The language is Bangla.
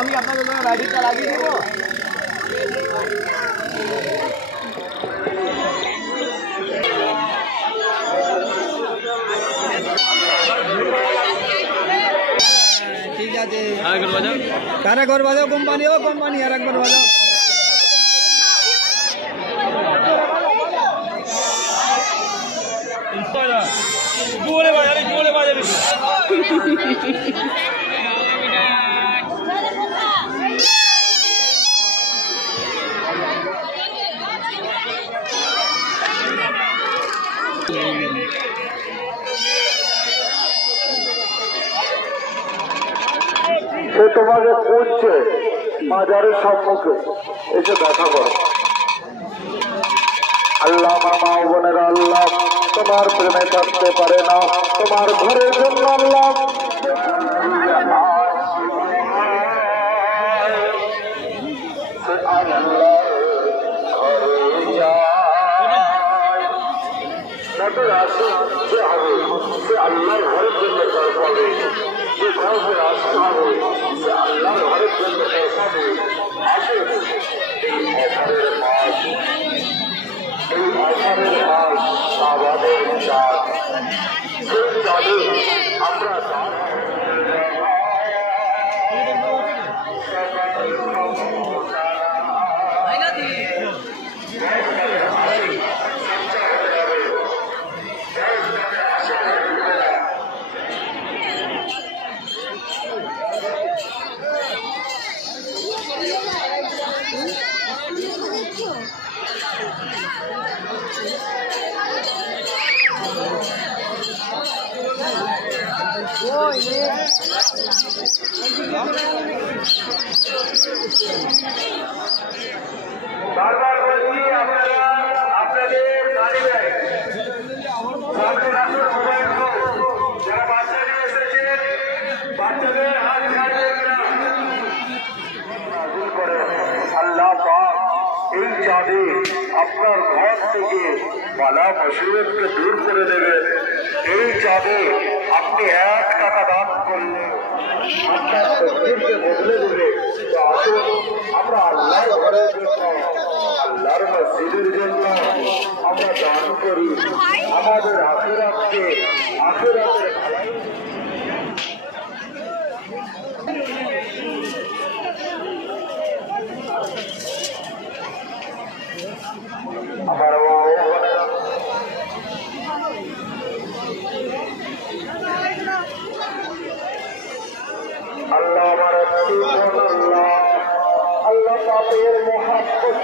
আমি আপনাদের জন্য রাইডিংটা লাগিয়ে দেবো। ঠিক আছে, আরেকবার বাজাও কোম্পানি, ও কোম্পানি আরেকবার বাজাও। সে তোমাকে খুঁজছে বাজারের সম্মুখে, এসে দেখা করো। আল্লাহ আমার মা বোনেরা, আল্লাহ তোমার প্রেমে থাকতে পারে না, তোমার ঘরের জন্য আল্লাহ আল্লাহর ঘরের জন্য পাবে, যে ঘরে আসতে হবে সে আল্লাহর ঘরের জন্য পাবে। আসে এই অফারের মাস, এই অফারের মাস আমাদের চাঁদ, সেই চাঁদে আমরা বারবার বলছি আপনারা আপনাদের গাড়ি ব্যাগ যারা বাচ্চা নিয়ে এসেছেন বাচ্চাদের হাত ছাড়বেন না। আল্লাহ পাক এই চাঁদে আপনার ঘর থেকে বালা মুসিবতকে দূর করে দেবেন। এই চাঁদে আপনি 1 টাকা দান করলে আপনার তকদীরকে বদলে দেবে। তো আসুন আমরা আল্লাহর ঘরের জন্য, আল্লাহর মসজিদের জন্য আমরা দান করি। আমাদের আখিরাতকে, আখিরাতের ভালাই আল্লাহ আমার আল্লাহ আল্লাহ পাকের মহাব্বত